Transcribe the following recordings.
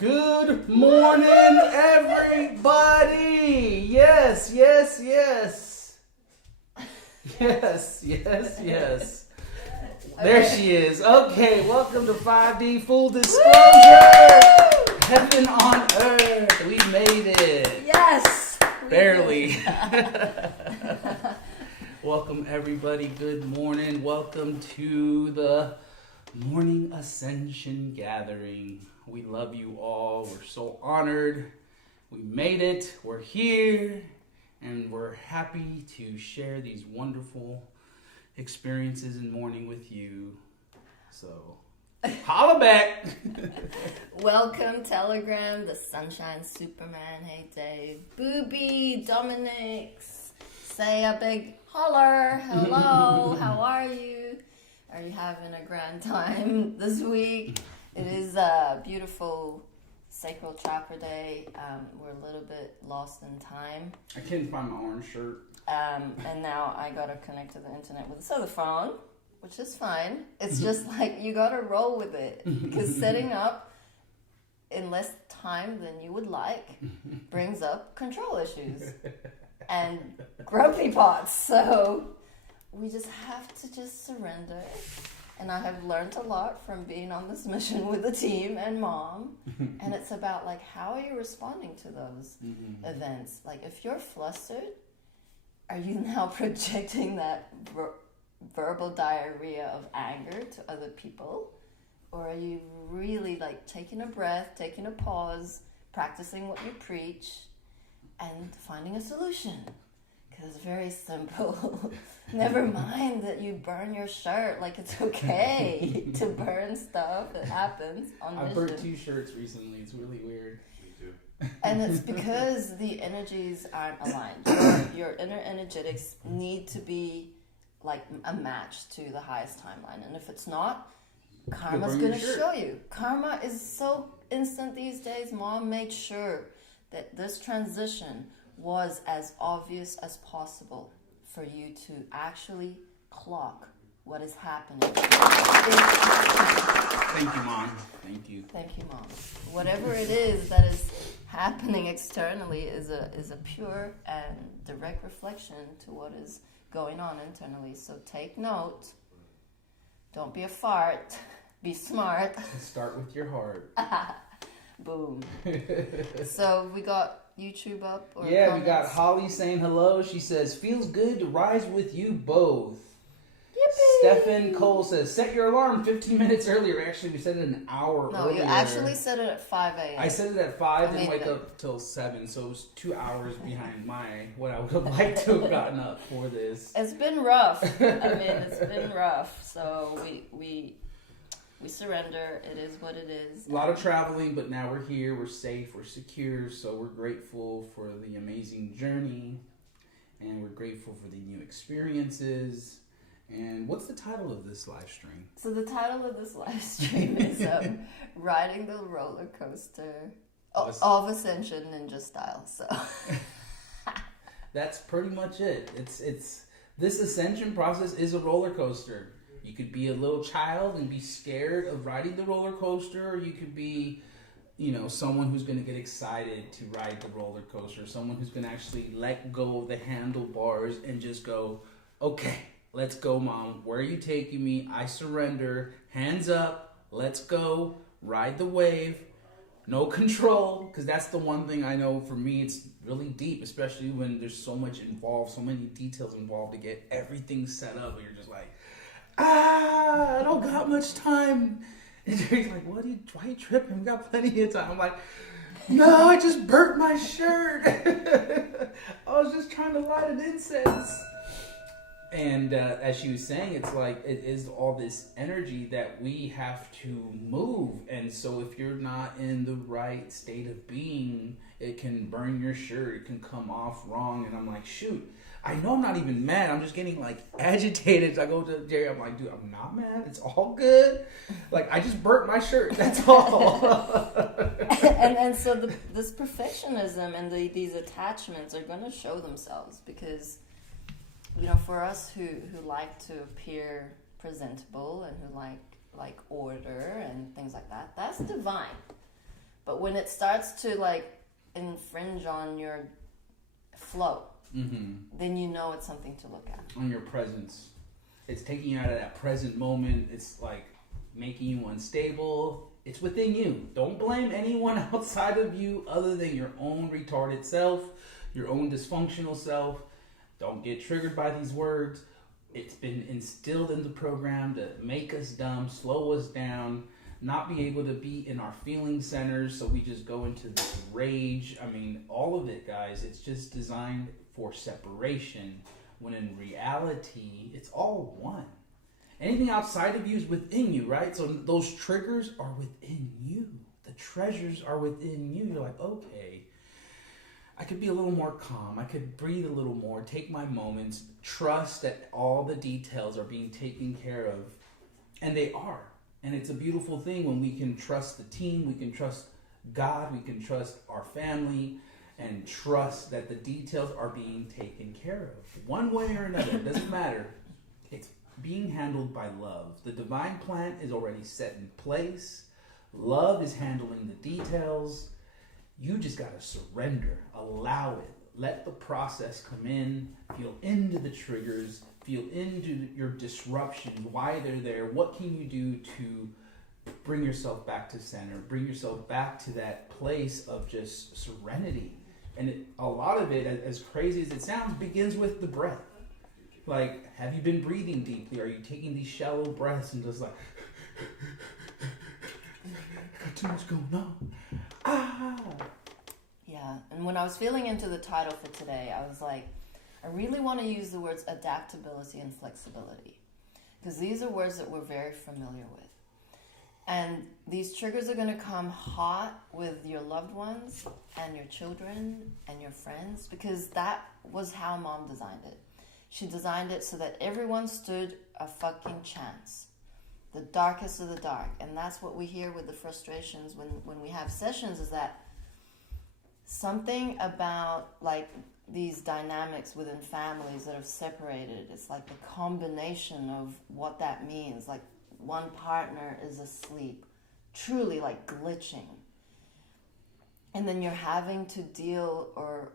Good morning, everybody. Yes. There she is. Okay, welcome to 5D Full Disclosure. Heaven on earth. We made it. Yes. Barely. Welcome, everybody. Good morning. Welcome to the morning Ascension gathering. We love you all. We're so honored. We made it. We're here. And we're happy to share these wonderful experiences in morning with you. So, holla back. Welcome, Telegram, the Sunshine Superman. Hey, Dave. Booby, Dominix. Say a big holler. Hello. How are you? Are you having a grand time this week? It is a beautiful Sacral Chakra Day. We're a little bit lost in time. I can't find my orange shirt. And now I gotta connect to the internet with this other phone, which is fine. It's just like you gotta roll with it because setting up in less time than you would like brings up control issues and grumpy pots. So we just have to just surrender. And I have learned a lot from being on this mission with the team and mom. And it's about like, how are you responding to those events? Like if you're flustered, are you now projecting that verbal diarrhea of anger to other people? Or are you really like taking a breath, taking a pause, practicing what you preach, and finding a solution? Because it's very simple. Never mind that you burn your shirt. Like it's okay to burn stuff. It happens on mission. I burnt 2 shirts recently. It's really weird. And it's because the energies aren't aligned. Your inner energetics need to be like a match to the highest timeline. And if it's not, karma's going to show you. Karma is so instant these days. Mom made sure that this transition was as obvious as possible for you to actually clock what is happening. Thank you, Mom. Thank you. Thank you, Mom. Whatever it is that is happening externally is a pure and direct reflection to what is going on internally. So take note. Don't be a fart. Be smart. Start with your heart. Boom. So we got YouTube up? Or yeah, comments? We got Holly saying hello. She says, feels good to rise with you both. Yippee! Stephen Cole says, set your alarm 15 minutes earlier. Actually, we set it an hour earlier. No, you actually set it at 5 a.m. I set it at 5 and wake up till 7, so it was 2 hours behind what I would have liked to have gotten up for this. It's been rough. It's been rough. So we surrender. It is what it is. A lot of traveling, but now we're here. We're safe. We're secure. So we're grateful for the amazing journey. And we're grateful for the new experiences. And what's the title of this live stream? So the title of this live stream is Riding the Roller Coaster of Ascension Ninja Style. So that's pretty much it. It's this ascension process is a roller coaster. You could be a little child and be scared of riding the roller coaster, or you could be, someone who's going to get excited to ride the roller coaster, someone who's going to actually let go of the handlebars and just go, okay, let's go, Mom. Where are you taking me? I surrender. Hands up. Let's go. Ride the wave. No control, because that's the one thing I know for me, it's really deep, especially when there's so much involved, so many details involved to get everything set up, and you're just like, I don't got much time. And Jerry's like, why are you tripping? We got plenty of time. I'm like, no, I just burnt my shirt. I was just trying to light an incense. And as she was saying, it's like it is all this energy that we have to move. And so if you're not in the right state of being, it can burn your shirt. It can come off wrong. And I'm like, shoot, I know I'm not even mad. I'm just getting like agitated. I go to Jerry. I'm like, dude, I'm not mad. It's all good. Like, I just burnt my shirt. That's all. and so this perfectionism and these attachments are going to show themselves because, for us who like to appear presentable and who like order and things like that, that's divine. But when it starts to like infringe on your flow, then you know it's something to look at. On your presence. It's taking you out of that present moment. It's like making you unstable. It's within you. Don't blame anyone outside of you other than your own retarded self, your own dysfunctional self. Don't get triggered by these words. It's been instilled in the program to make us dumb, slow us down, not be able to be in our feeling centers, so we just go into this rage. I mean, all of it, guys, it's just designed for separation, when in reality, it's all one. Anything outside of you is within you, right? So those triggers are within you. The treasures are within you. You're like, okay, I could be a little more calm. I could breathe a little more, take my moments, trust that all the details are being taken care of. And they are. And it's a beautiful thing when we can trust the team, we can trust God, we can trust our family, and trust that the details are being taken care of. One way or another, it doesn't matter. It's being handled by love. The divine plan is already set in place. Love is handling the details. You just got to surrender. Allow it. Let the process come in. Feel into the triggers. Feel into your disruptions, why they're there. What can you do to bring yourself back to center? Bring yourself back to that place of just serenity. And a lot of it, as crazy as it sounds, begins with the breath. Like, have you been breathing deeply? Are you taking these shallow breaths and just like, got too much going on? Yeah, and when I was feeling into the title for today, I was like, I really want to use the words adaptability and flexibility, because these are words that we're very familiar with. And these triggers are going to come hot with your loved ones and your children and your friends, because that was how Mom designed it. She designed it so that everyone stood a fucking chance. The darkest of the dark. And that's what we hear with the frustrations when we have sessions, is that something about like these dynamics within families that have separated, it's like the combination of what that means. Like one partner is asleep, truly like glitching. And then you're having to deal or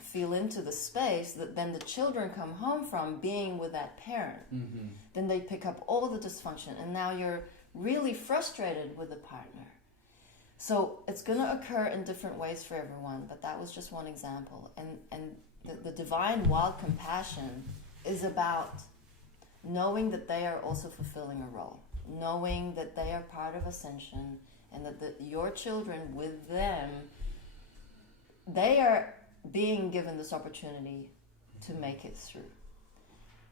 feel into the space that then the children come home from being with that parent. Then they pick up all the dysfunction, and now you're really frustrated with the partner. So it's going to occur in different ways for everyone, but that was just one example. And the divine wild compassion is about knowing that they are also fulfilling a role, knowing that they are part of Ascension, and that your children with them, they are being given this opportunity to make it through.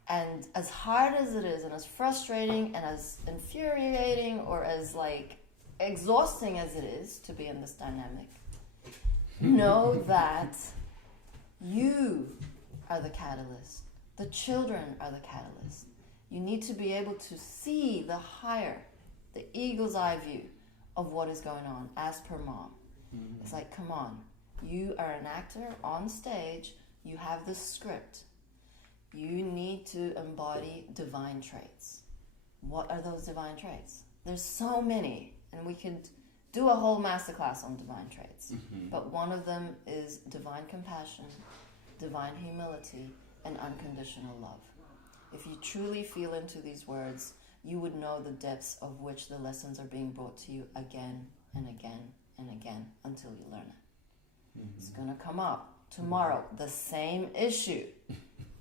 And as hard as it is, and as frustrating and as infuriating or as like exhausting as it is to be in this dynamic, know that you are the catalyst. The children are the catalyst. You need to be able to see the higher, the eagle's eye view of what is going on as per Mom. It's like, come on, you are an actor on stage, you have this script. You need to embody divine traits. What are those divine traits? There's so many, and we could do a whole masterclass on divine traits. But one of them is divine compassion, divine humility, and unconditional love. If you truly feel into these words, you would know the depths of which the lessons are being brought to you again and again and again until you learn it. It's going to come up tomorrow, the same issue.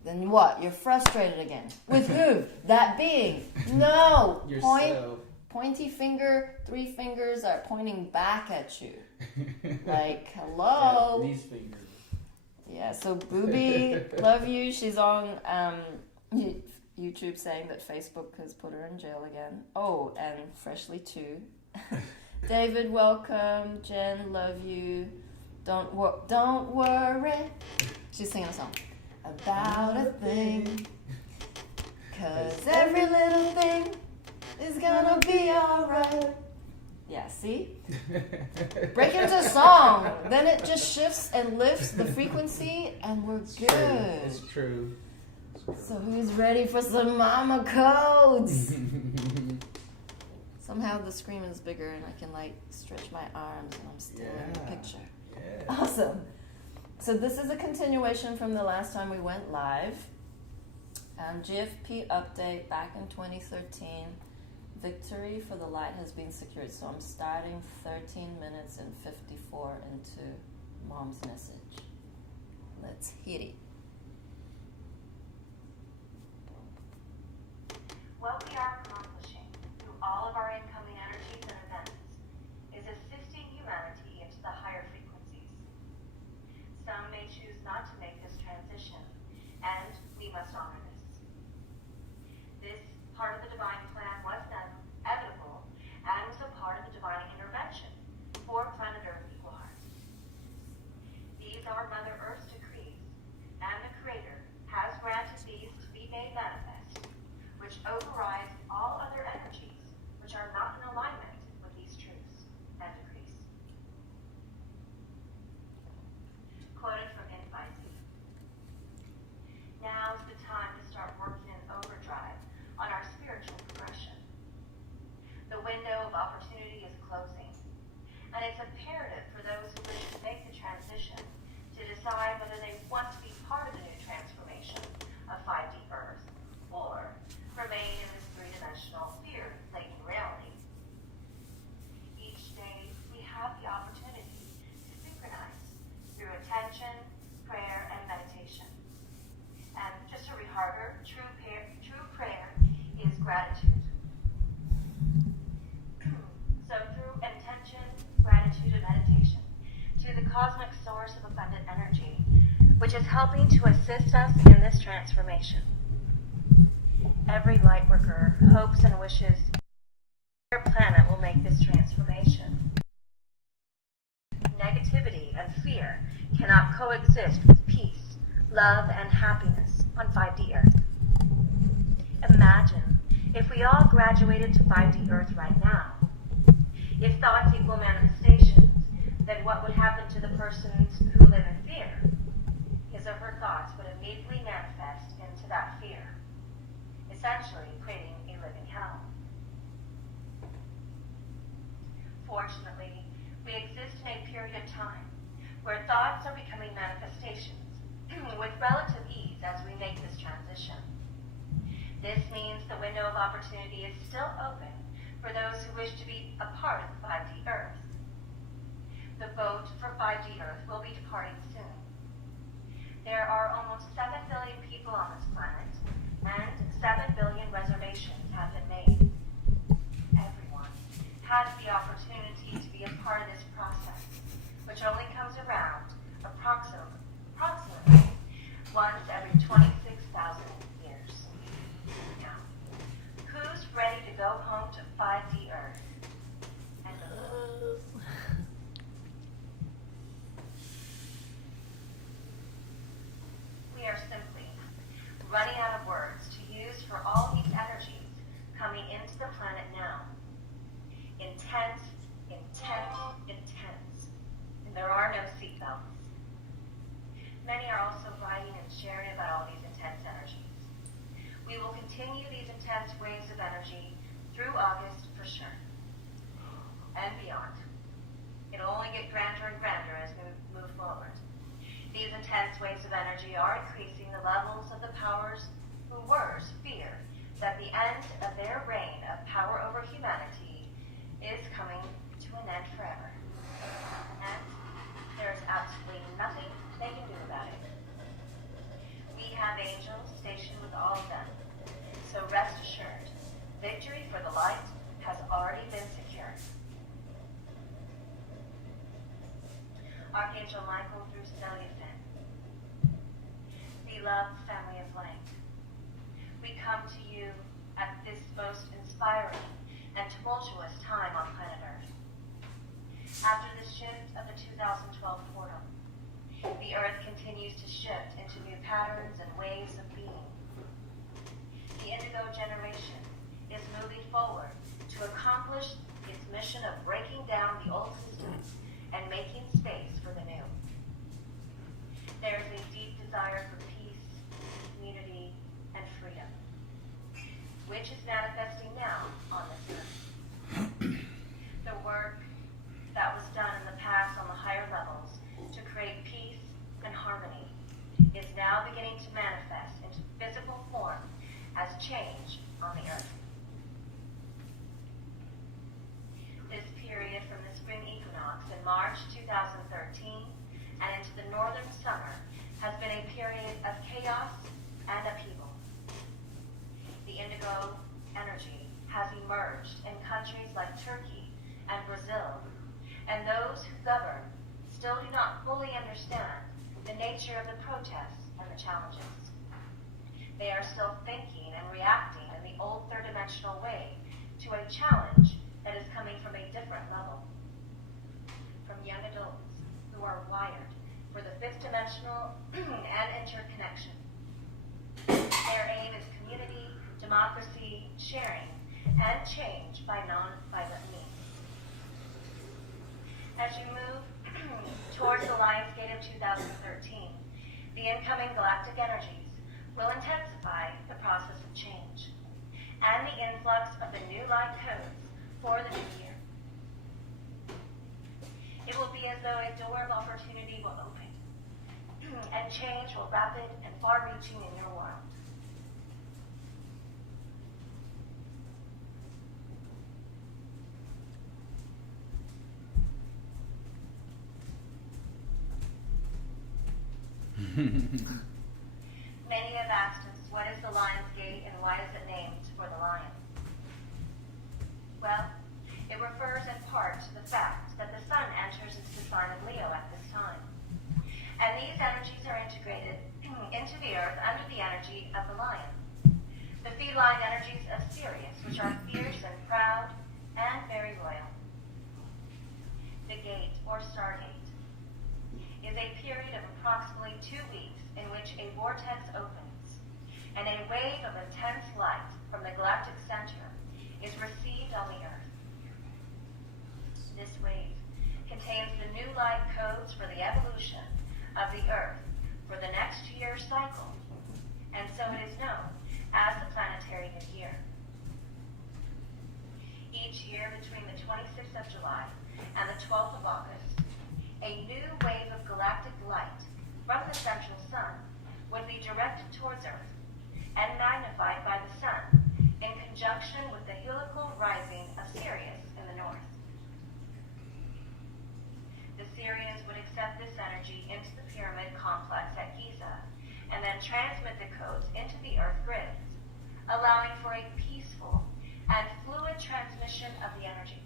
Then what? You're frustrated again. With who? That being. No. Yourself. Pointy finger, 3 fingers are pointing back at you. Like, hello. Yeah, these fingers. Yeah, so Booby, love you. She's on YouTube saying that Facebook has put her in jail again. Oh, and Freshly too. David, welcome. Jen, love you. Don't worry. She's singing a song. About a thing. 'Cause every little thing is gonna be alright. Yeah, see? Break into song. Then it just shifts and lifts the frequency, and we're good. It's true. So who's ready for some mama codes? Some Somehow the screen is bigger and I can like stretch my arms and I'm still in the picture. Yeah. Awesome. So this is a continuation from the last time we went live. GFP update back in 2013. Victory for the light has been secured. So I'm starting 13 minutes and 54 into Mom's message. Let's hit it. What we are accomplishing through all of our incoming energies and events is assisting humanity into the higher frequencies. Some may choose not to make this transition, and we must honor this. This part of the divine plan was inevitable and was a part of the divine intervention for planet Earth equal hearts. These are Mother Earth's decrees, and the Creator has granted these to be made manifest, which overrides all other energies which are not in alignment with these truths and decrees. Quoted from Invited. Now's the time to start working in overdrive on our spiritual progression. The window of opportunity is closing, and it's imperative for those who wish to make the transition to decide whether they want to be part of the new transformation of 5D Earth or remain in this three-dimensional fear-laden reality. Each day, we have the opportunity to synchronize through attention, prayer, and meditation. And just a reminder, true prayer is gratitude. So through intention, gratitude, and meditation, to the cosmic source of abundant energy, which is helping to assist us in this transformation. Every lightworker hopes and wishes their planet will make this transformation. Negativity and fear cannot coexist with peace, love, and happiness on 5D Earth. Imagine if we all graduated to 5D Earth right now. If thoughts equal manifestations, then what would happen to the persons who live in fear? His or her thoughts would immediately manifest into that fear, essentially creating a living hell. Fortunately, we exist in a period of time where thoughts are becoming manifestations with relative ease as we make this transition. This means the window of opportunity is still open for those who wish to be a part of 5D Earth. The boat for 5D Earth will be departing soon. There are almost 7 billion people on this planet, and 7 billion reservations have been made. Everyone has the opportunity to be a part of this process, which only comes around approximately once every 26,000 years. Now, who's ready to go home to 5D Earth? And we are simply running out of words to use for all these energies coming into the planet now. Intense, intense, intense. And there are no seatbelts. Many are also writing and sharing about all these intense energies. We will continue these intense waves of energy through August for sure. And beyond. It'll only get grander and grander as we move forward. These intense waves of energy are increasing the levels of the powers who worse fear that the end of their reign of power over humanity is coming to an end forever. And there's absolutely nothing they can do about it. We have angels stationed with all of them. So rest assured, victory for the light has already been secured. Archangel Michael through Celestine. Beloved family of light, we come to you at this most inspiring and tumultuous time on planet Earth. After the shift of the 2012 portal, the Earth continues to shift into new patterns and ways of being. The Indigo generation is moving forward to accomplish its mission of breaking down the old systems and making space for the new. There is a deep desire for peace, community, and freedom, which is manifesting now on this earth. The work that was done in the past on the higher levels to create peace and harmony is now beginning to manifest into physical form as change on the earth. This period from the spring equinox in March 2013 and into the northern summer has been a period of chaos and upheaval. The indigo energy has emerged in countries like Turkey and Brazil, and those who govern still do not fully understand the nature of the protests and the challenges. They are still thinking and reacting in the old third-dimensional way to a challenge that is coming from a different level. From young adults who are wired for the fifth-dimensional and interconnection. Their aim is community, democracy, sharing, and change by non-violent means. As you move towards the Lion's Gate of 2013, the incoming galactic energies will intensify the process of change and the influx of the new light codes for the new year. It will be as though a door of opportunity will open and change will rapid and far-reaching in your world. Many have asked us, what is the Lion's Gate and why is it named for the lion? Well, it refers in part to the fact that the sun enters into the sign of Leo at this time. And these energies are integrated into the earth under the energy of the lion. The feline energies of Sirius, which are fierce and proud and very loyal. The gate, or stargate, is a period of approximately 2 weeks in which a vortex opens, and a wave of intense light from the galactic center is received on the earth. This wave contains the new light codes for the evolution of the earth for the next year's cycle, and so it is known as the planetary new year. Each year between the 26th of July and the 12th of August, a new wave of galactic light from the central sun would be directed towards Earth and magnified by the sun in conjunction with the helical rising of Sirius in the north. The Sirius would accept this energy into the pyramid complex at Giza and then transmit the codes into the Earth grids, allowing for a peaceful and fluid transmission of the energies.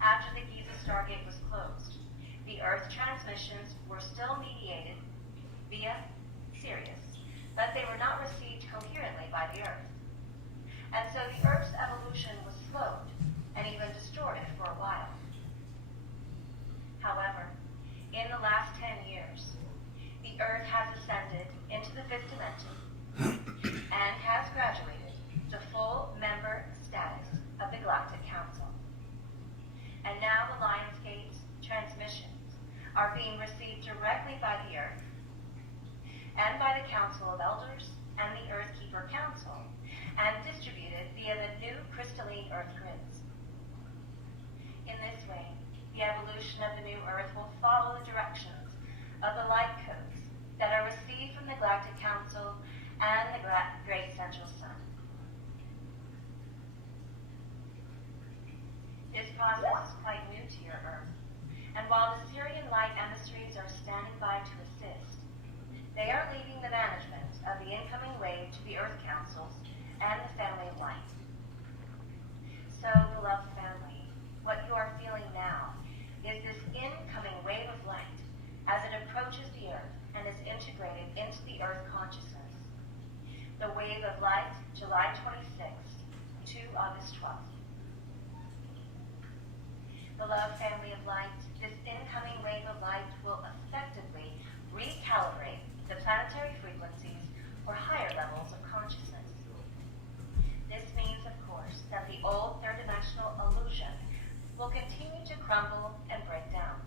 After the Giza Stargate was closed, the Earth transmissions were still mediated via Sirius, but they were not received coherently by the Earth. And so the Earth's evolution was slowed and even distorted for a while. However, in the last 10 years, the Earth has ascended into the fifth dimension and has graduated to full member status of the Galactic Council. And now the Lion's Gate transmissions are being received directly by the Earth and by the Council of Elders and the Earthkeeper Council, and distributed via the new crystalline Earth grids. In this way, the evolution of the new Earth will follow the directions of the light codes that are received from the Galactic Council and the Great Central Sun. This process is quite new to your Earth, and while the Syrian light emissaries are standing by to assist, they are leaving the management of the incoming wave to the Earth Councils and the family of light. So, beloved family, what you are feeling now is this incoming wave of light as it approaches the Earth and is integrated into the Earth consciousness. The wave of light, July 26th to August 12th. Beloved family of light, this incoming wave of light will effectively recalibrate the planetary frequencies for higher levels of consciousness. This means, of course, that the old third-dimensional illusion will continue to crumble and break down.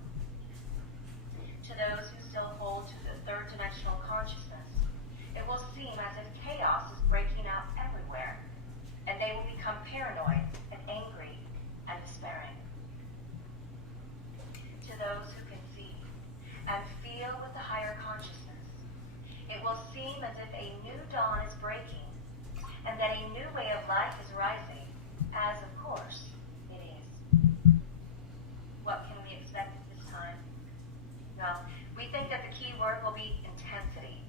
To those who still hold to the third-dimensional consciousness, it will seem as if chaos is breaking out everywhere, and they will become paranoid word will be intensity.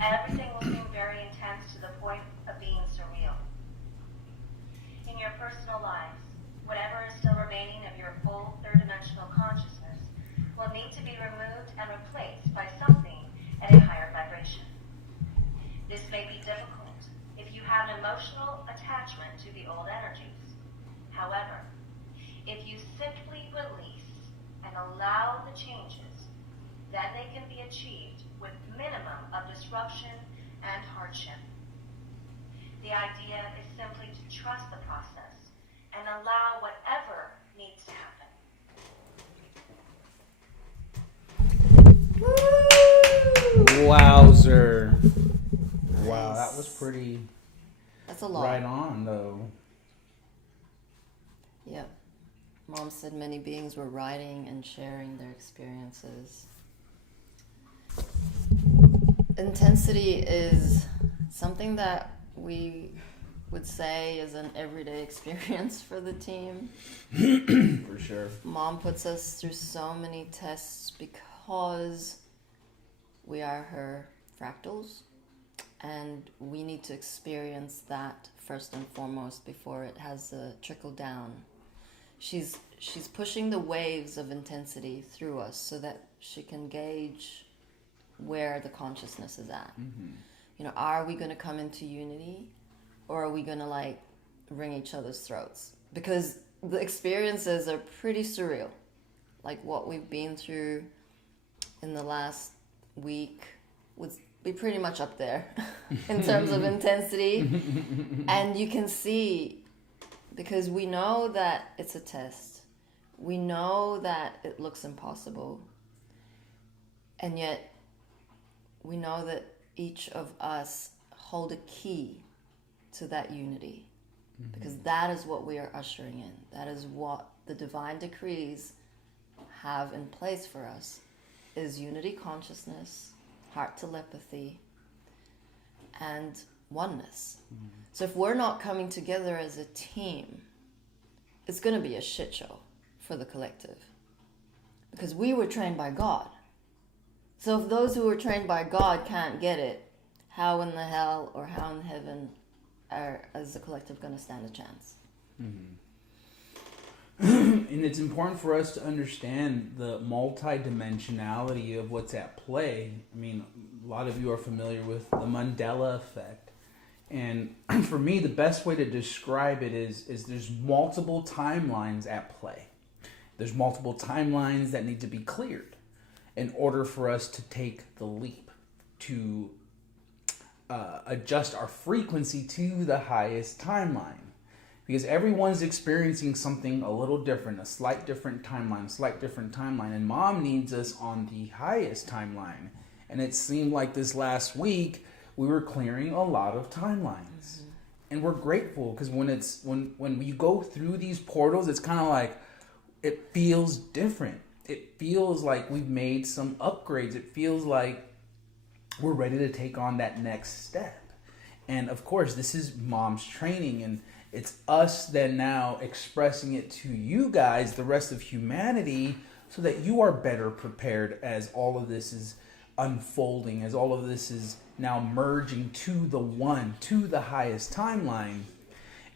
Everything will seem very intense to the point of being surreal. In your personal lives, whatever is still remaining of your full third-dimensional consciousness will need to be removed and replaced by something at a higher vibration. This may be difficult if you have an emotional attachment to the old energies. However, if you simply release and allow the changes, then they can be achieved with minimum of disruption and hardship. The idea is simply to trust the process and allow whatever needs to happen. Wowzer. Wow, that was pretty That's a lot. right on, though. Yep. Mom said many beings were writing and sharing their experiences. Intensity is something that we would say is an everyday experience for the team. For sure. Mom puts us through so many tests because we are her fractals, and we need to experience that first and foremost before it has a trickle down. She's pushing the waves of intensity through us so that she can gauge where the consciousness is at. Mm-hmm. You know, are we going to come into unity, or are we going to like wring each other's throats? Because the experiences are pretty surreal. Like what we've been through in the last week would be pretty much up there in terms of intensity. And you can see, because we know that it's a test. We know that it looks impossible. And yet we know that each of us hold a key to that unity. Because that is what we are ushering in. That is what the divine decrees have in place for us, is unity consciousness, heart telepathy, and oneness. So if we're not coming together as a team, it's going to be a shit show for the collective. Because we were trained by God. So if those who were trained by God can't get it, how in the hell or how in heaven is the collective going to stand a chance? And it's important for us to understand the multidimensionality of what's at play. I mean, a lot of you are familiar with the Mandela effect. And for me, the best way to describe it is there's multiple timelines at play. There's multiple timelines that need to be cleared in order for us to take the leap, to adjust our frequency to the highest timeline. Because everyone's experiencing something a little different, a slight different timeline. And Mom needs us on the highest timeline. And it seemed like this last week, we were clearing a lot of timelines. And we're grateful, because when you go through these portals, it's kind of like, it feels different. It feels like we've made some upgrades. It feels like we're ready to take on that next step. And of course, this is Mom's training, and it's us then now expressing it to you guys, the rest of humanity, so that you are better prepared as all of this is unfolding, as all of this is now merging to the one, to the highest timeline.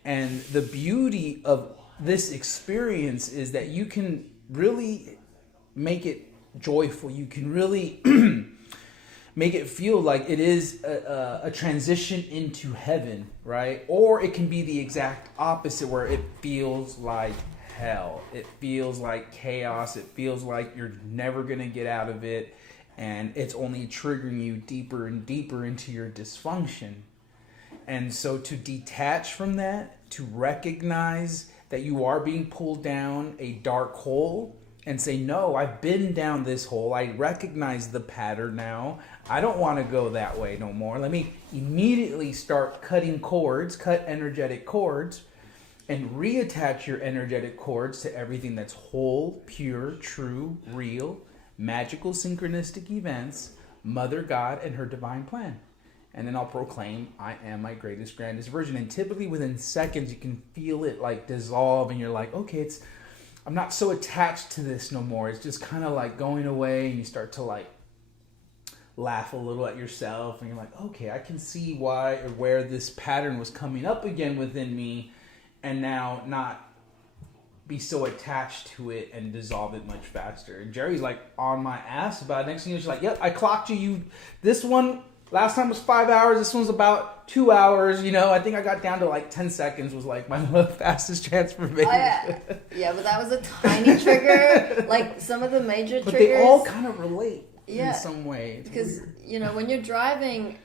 And the beauty of this experience is that you can really make it joyful. You can really make it feel like it is a transition into heaven, right? Or it can be the exact opposite, where it feels like hell. It feels like chaos. It feels like you're never going to get out of it. And it's only triggering you deeper and deeper into your dysfunction. And so to detach from that, to recognize that you are being pulled down a dark hole, and say, no, I've been down this hole. I recognize the pattern now. I don't want to go that way no more. Let me immediately start cutting cords, cut energetic cords, and reattach your energetic cords to everything that's whole, pure, true, real, magical, synchronistic events, Mother God, and her divine plan. And then I'll proclaim, I am my greatest, grandest version. And typically within seconds, you can feel it like dissolve, and you're like, okay, I'm not so attached to this no more. It's just kind of like going away, and you start to like laugh a little at yourself, and you're like, okay, I can see why or where this pattern was coming up again within me, and now not be so attached to it and dissolve it much faster. And Jerry's like on my ass about it. Next thing she's like, yep, I clocked you. This one last time was 5 hours. This one's about 2 hours. I think I got down to like 10 seconds was like my fastest transformation. Yeah, but that was a tiny trigger. Like some of the major but triggers. They all kind of relate in some way. Because, when you're driving,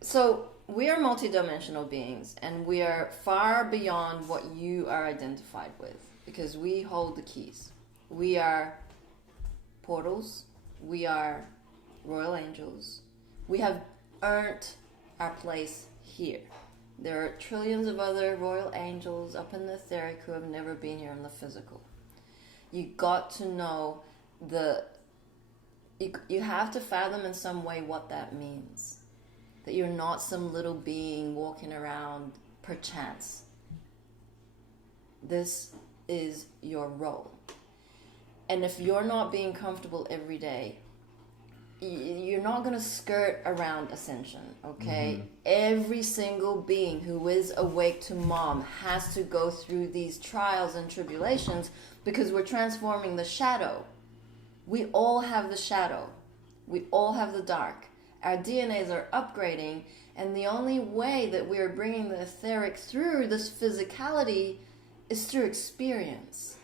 so we are multidimensional beings, and we are far beyond what you are identified with, because we hold the keys. We are portals. We are royal angels. We have earned our place here. There are trillions of other royal angels up in the etheric who have never been here in the physical. You got to know you have to fathom in some way what that means. That you're not some little being walking around perchance. This is your role. And if you're not being comfortable every day, you're not going to skirt around Ascension, okay? Mm-hmm. Every single being who is awake to Mom has to go through these trials and tribulations because we're transforming the shadow. We all have the shadow. We all have the dark. Our DNAs are upgrading, and the only way that we are bringing the etheric through this physicality is through experience.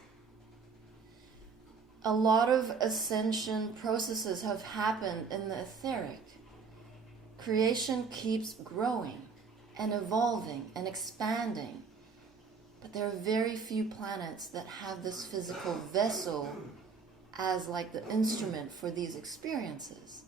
A lot of ascension processes have happened in the etheric. Creation keeps growing and evolving and expanding, but there are very few planets that have this physical vessel as like the instrument for these experiences.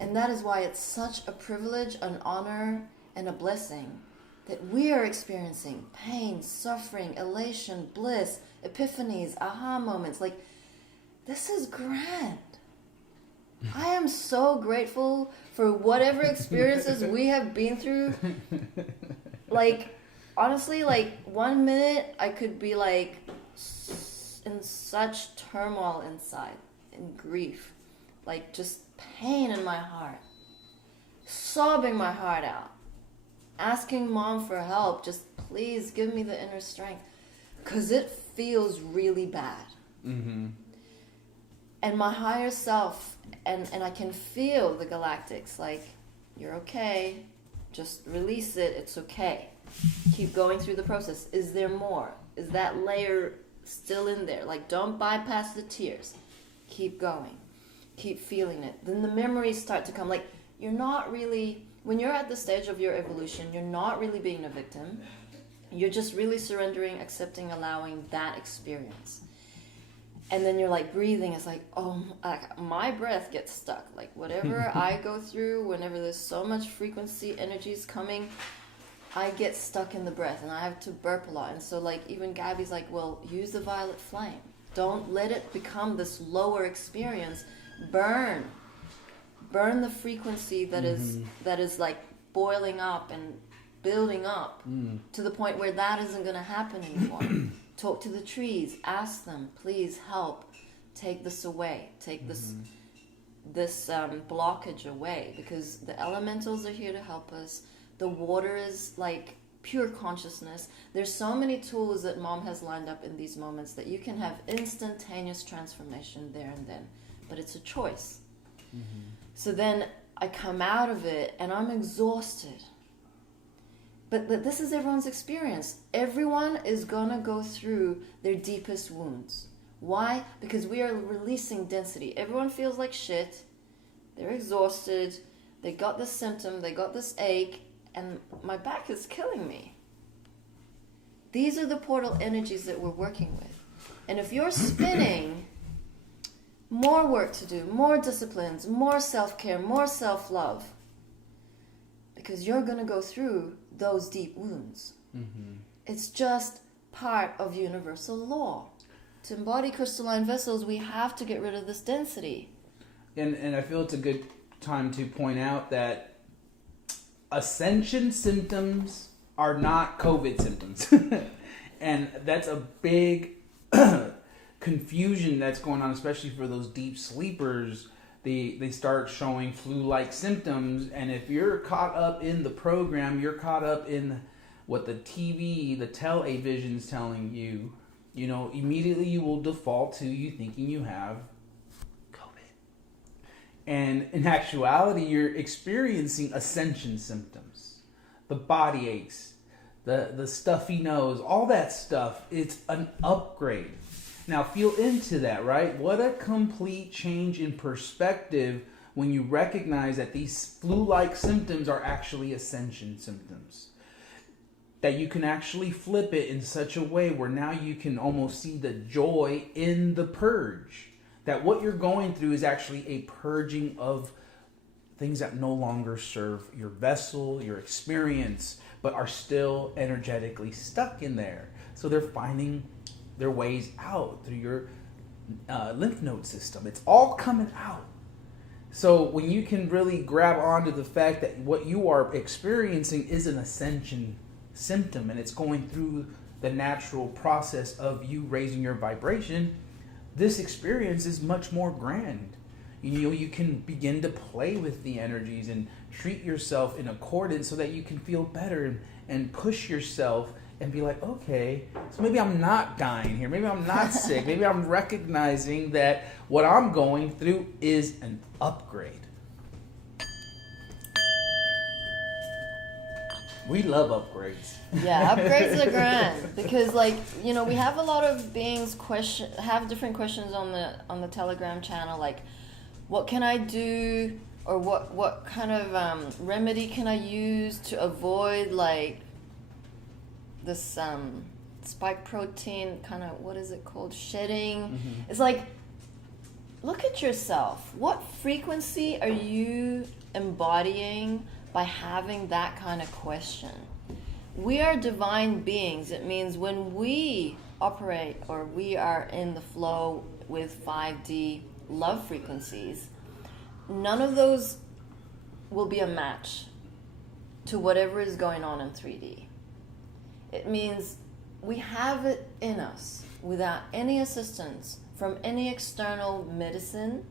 And that is why it's such a privilege, an honor, and a blessing that we are experiencing pain, suffering, elation, bliss, epiphanies, aha moments. Like, this is grand. I am so grateful for whatever experiences we have been through. Like, honestly, like 1 minute I could be like in such turmoil inside, in grief, like just pain in my heart, sobbing my heart out, asking Mom for help, just please give me the inner strength, because it feels really bad. Mm-hmm. And my higher self, and I can feel the galactics, like, you're okay, just release it, it's okay. Keep going through the process. Is there more? Is that layer still in there? Like, don't bypass the tears. Keep going. Keep feeling it. Then the memories start to come. Like, you're not really, when you're at the stage of your evolution, you're not really being a victim. You're just really surrendering, accepting, allowing that experience. And then you're like breathing. It's like, oh, my breath gets stuck. Like, whatever I go through, whenever there's so much frequency, energies coming, I get stuck in the breath and I have to burp a lot. And so, like, even Gabby's like, well, use the violet flame. Don't let it become this lower experience. Burn the frequency that is like boiling up and building up to the point where that isn't going to happen anymore. Talk to the trees, ask them, please help, take this away, take this blockage away, because the elementals are here to help us. The water is like pure consciousness. There's so many tools that Mom has lined up in these moments that you can have instantaneous transformation there and then, but it's a choice. Mm-hmm. So then I come out of it and I'm exhausted. But this is everyone's experience. Everyone is going to go through their deepest wounds. Why? Because we are releasing density. Everyone feels like shit. They're exhausted. They got this symptom. They got this ache. And my back is killing me. These are the portal energies that we're working with. And if you're spinning, more work to do, more disciplines, more self-care, more self-love. Because you're going to go through those deep wounds. Mm-hmm. It's just part of universal law. To embody crystalline vessels, we have to get rid of this density. And I feel it's a good time to point out that Ascension symptoms are not COVID symptoms. And that's a big confusion that's going on, especially for those deep sleepers, they start showing flu-like symptoms. And if you're caught up in the program, you're caught up in what the TV, the television's telling you, you know, immediately you will default to you thinking you have COVID. And in actuality, you're experiencing ascension symptoms, the body aches, the stuffy nose, all that stuff. It's an upgrade. Now feel into that, right? What a complete change in perspective when you recognize that these flu-like symptoms are actually ascension symptoms. That you can actually flip it in such a way where now you can almost see the joy in the purge. That what you're going through is actually a purging of things that no longer serve your vessel, your experience, but are still energetically stuck in there. So they're finding their ways out through your lymph node system. It's all coming out. So when you can really grab onto the fact that what you are experiencing is an ascension symptom, and it's going through the natural process of you raising your vibration, this experience is much more grand. You know, you can begin to play with the energies and treat yourself in accordance so that you can feel better and push yourself and be like, okay, so maybe I'm not dying here. Maybe I'm not sick. Maybe I'm recognizing that what I'm going through is an upgrade. We love upgrades. Yeah, upgrades are grand because, like, you know, we have a lot of beings have different questions on the Telegram channel, like, what can I do, or what kind of remedy can I use to avoid, like, this spike protein kind of, what is it called, shedding. Mm-hmm. It's like, look at yourself. What frequency are you embodying by having that kind of question? We are divine beings. It means when we operate or we are in the flow with 5D love frequencies, none of those will be a match to whatever is going on in 3D. It means we have it in us without any assistance from any external medicine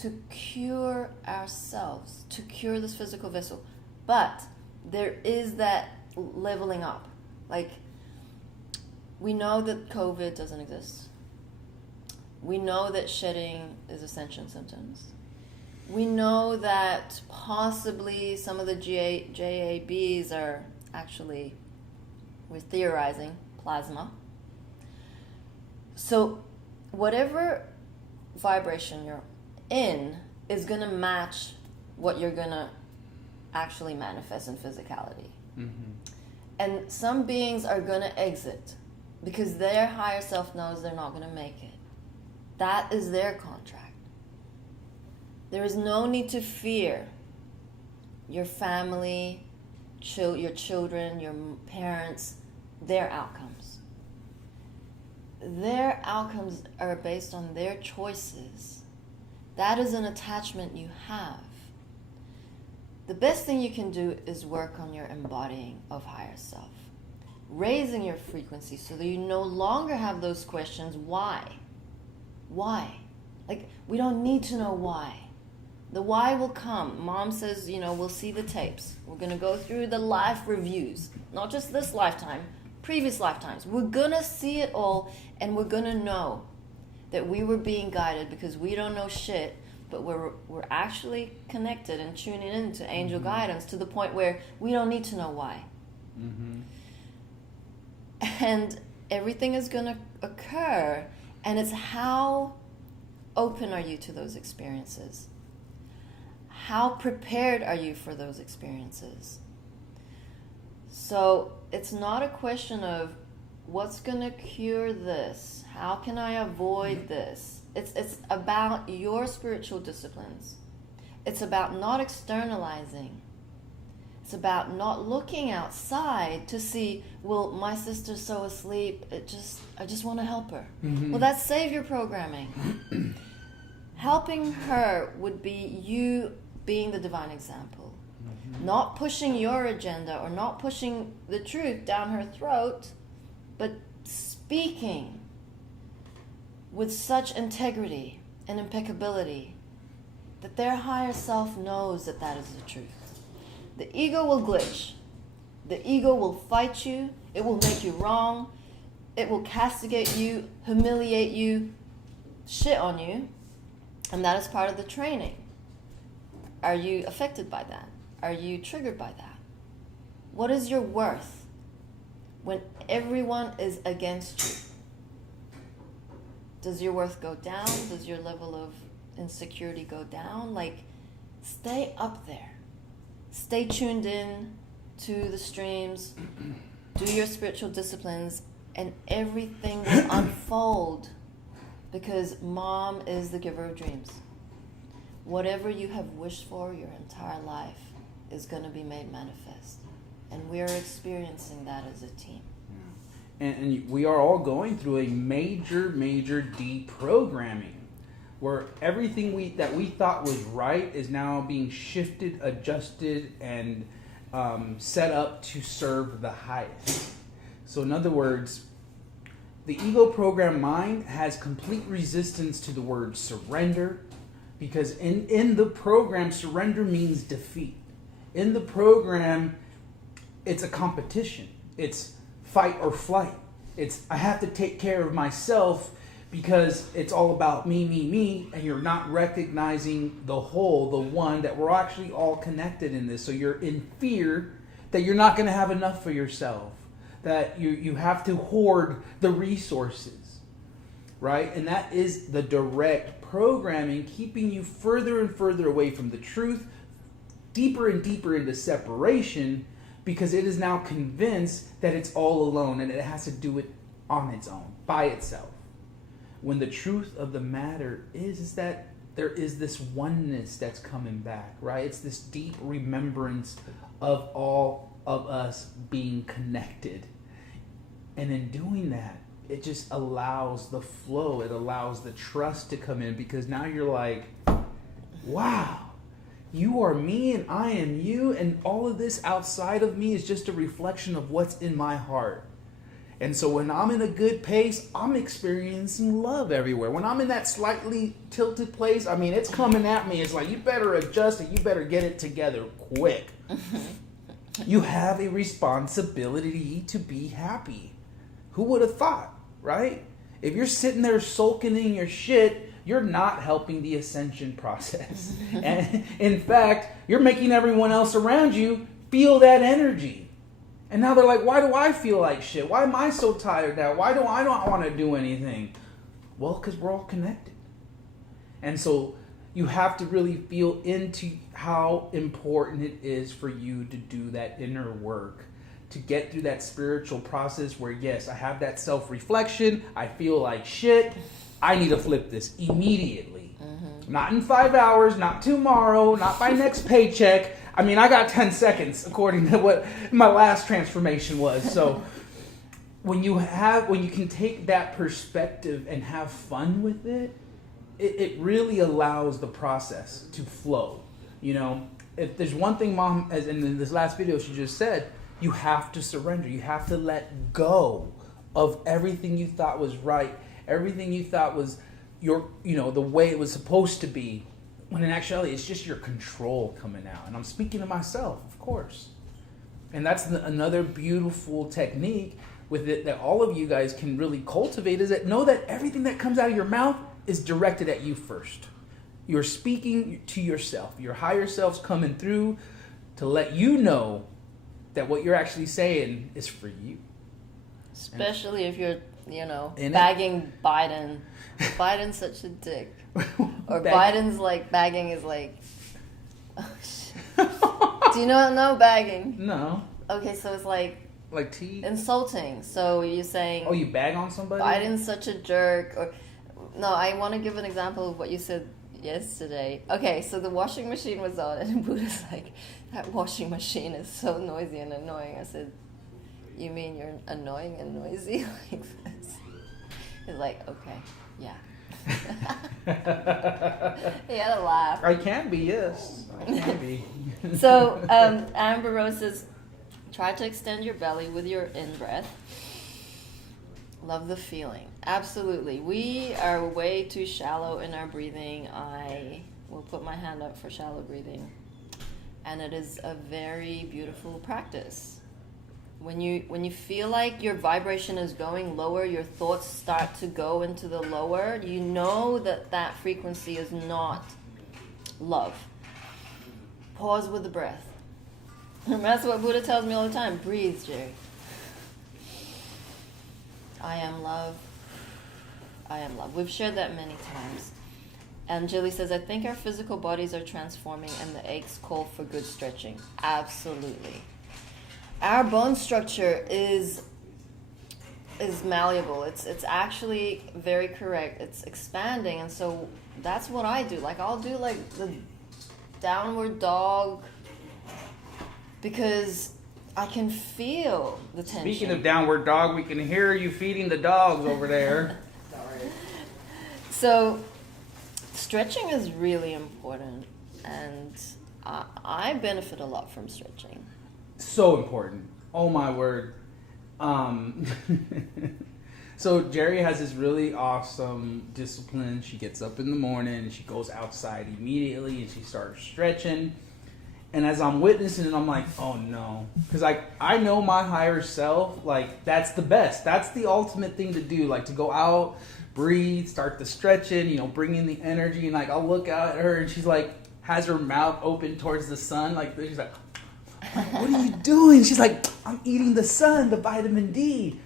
to cure ourselves, to cure this physical vessel. But there is that leveling up. Like, we know that COVID doesn't exist. We know that shedding is ascension symptoms. We know that possibly some of the JABs are actually, we're theorizing, plasma. So whatever vibration you're in is going to match what you're going to actually manifest in physicality. Mm-hmm. And some beings are going to exit because their higher self knows they're not going to make it. That is their contract. There is no need to fear your family, your children, your parents, their outcomes. Their outcomes are based on their choices. That is an attachment you have. The best thing you can do is work on your embodying of higher self. Raising your frequency so that you no longer have those questions, why? Why? Like, we don't need to know why. The why will come. Mom says, you know, we'll see the tapes. We're going to go through the life reviews. Not just this lifetime, previous lifetimes. We're going to see it all, and we're going to know that we were being guided because we don't know shit, but we're actually connected and tuning into angel mm-hmm. guidance to the point where we don't need to know why. Mm-hmm. And everything is going to occur, and it's how open are you to those experiences? How prepared are you for those experiences? So it's not a question of what's going to cure this? How can I avoid this? It's about your spiritual disciplines. It's about not externalizing. It's about not looking outside to see, well, my sister's so asleep, I just want to help her. Mm-hmm. Well, that's savior programming. Helping her would be you being the divine example. Mm-hmm. Not pushing your agenda or not pushing the truth down her throat, but speaking with such integrity and impeccability, that their higher self knows that that is the truth. The ego will glitch. The ego will fight you. It will make you wrong. It will castigate you, humiliate you, shit on you. And that is part of the training. Are you affected by that? Are you triggered by that? What is your worth when everyone is against you? Does your worth go down? Does your level of insecurity go down? Like, stay up there. Stay tuned in to the streams. Do your spiritual disciplines, and everything will unfold, because Mom is the giver of dreams. Whatever you have wished for your entire life is going to be made manifest. And we are experiencing that as a team. And we are all going through a major deprogramming, where everything that we thought was right is now being shifted, adjusted, and set up to serve the highest. So in other words, the ego program mind has complete resistance to the word surrender, because in the program, surrender means defeat. In the program, it's a competition. It's fight or flight. It's, I have to take care of myself because it's all about me, and you're not recognizing the whole, the one, that we're actually all connected in this. So you're in fear that you're not going to have enough for yourself, that you have to hoard the resources, right? And that is the direct programming, keeping you further and further away from the truth, deeper and deeper into separation, because it is now convinced that it's all alone and it has to do it on its own, by itself. When the truth of the matter is that there is this oneness that's coming back, right? It's this deep remembrance of all of us being connected. And in doing that, it just allows the flow. It allows the trust to come in, because now you're like, wow, you are me and I am you, and all of this outside of me is just a reflection of what's in my heart. And so when I'm in a good pace, I'm experiencing love everywhere. When I'm in that slightly tilted place, I mean, it's coming at me. It's like, you better adjust and you better get it together quick. You have a responsibility to be happy. Who would have thought, right? If you're sitting there sulking in your shit, you're not helping the ascension process. And in fact, you're making everyone else around you feel that energy. And now they're like, why do I feel like shit? Why am I so tired now? Why do I not want to do anything? Well, because we're all connected. And so you have to really feel into how important it is for you to do that inner work, to get through that spiritual process where, yes, I have that self-reflection. I feel like shit. I need to flip this immediately. Mm-hmm. Not in 5 hours, not tomorrow, not by next paycheck. I mean, I got 10 seconds according to what my last transformation was. So when you can take that perspective and have fun with it, it really allows the process to flow. You know, if there's one thing Mom, as in this last video she just said, you have to surrender. You have to let go of everything you thought was right, everything you thought was the way it was supposed to be. When in actuality, it's just your control coming out. And I'm speaking to myself, of course. And that's another beautiful technique with it that all of you guys can really cultivate, is that know that everything that comes out of your mouth is directed at you first. You're speaking to yourself. Your higher self's coming through to let you know that what you're actually saying is for you. Especially if you're, bagging Biden. Biden's such a dick. Or Biden's like, bagging is like, oh, shit. Do you know bagging? No. Okay, so it's like tea? Insulting. So you're saying, oh, you bag on somebody? Biden's such a jerk. Or no, I want to give an example of what you said yesterday. Okay, so the washing machine was on, and Buddha's like, that washing machine is so noisy and annoying. I said, you mean you're annoying and noisy like this? He's like, okay, yeah. He had a laugh. I can be, yes. I can be. So Amber Rose says, try to extend your belly with your in-breath. Love the feeling. Absolutely. We are way too shallow in our breathing. I will put my hand up for shallow breathing. And it is a very beautiful practice. When you feel like your vibration is going lower, your thoughts start to go into the lower, you know that frequency is not love. Pause with the breath. And that's what Buddha tells me all the time. Breathe, Jerry. I am love. I am love. We've shared that many times. And Jilly says, I think our physical bodies are transforming and the aches call for good stretching. Absolutely. Our bone structure is malleable. It's actually very correct. It's expanding, and so that's what I do. Like I'll do like the downward dog because I can feel the tension. Speaking of downward dog, we can hear you feeding the dogs over there. Sorry. So stretching is really important, and I benefit a lot from stretching. So important. Oh my word. So Jerry has this really awesome discipline. She gets up in the morning and she goes outside immediately and she starts stretching. And as I'm witnessing it, I'm like, oh no. Because I know my higher self, like that's the best. That's the ultimate thing to do. Like to go out, breathe, start the stretching, bring in the energy. And like I'll look out at her and she's like, has her mouth open towards the sun. Like she's like, what are you doing? She's like, I'm eating the sun, the vitamin D.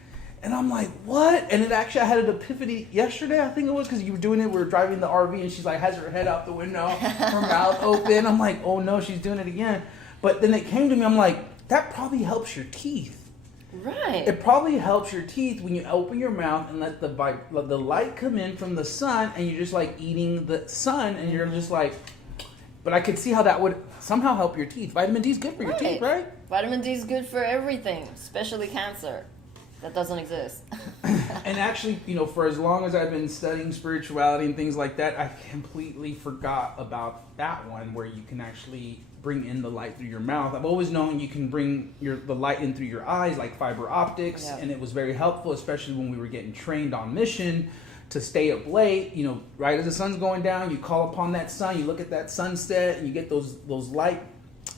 And I'm like, what? And it actually, I had an epiphany yesterday, I think it was, because you were doing it. We were driving the RV and she's like, has her head out the window, her mouth open. I'm like, oh no, she's doing it again. But then it came to me, I'm like, that probably helps your teeth. Right. It probably helps your teeth when you open your mouth and let the light come in from the sun and you're just like eating the sun and you're just like, but I could see how that would somehow help your teeth. Vitamin D is good for your teeth, right? Vitamin D is good for everything, especially cancer. That doesn't exist. And actually, for as long as I've been studying spirituality and things like that, I completely forgot about that one where you can actually bring in the light through your mouth. I've always known you can bring the light in through your eyes, like fiber optics, and it was very helpful, especially when we were getting trained on mission to stay up late. Right as the sun's going down, you call upon that sun, you look at that sunset, and you get those light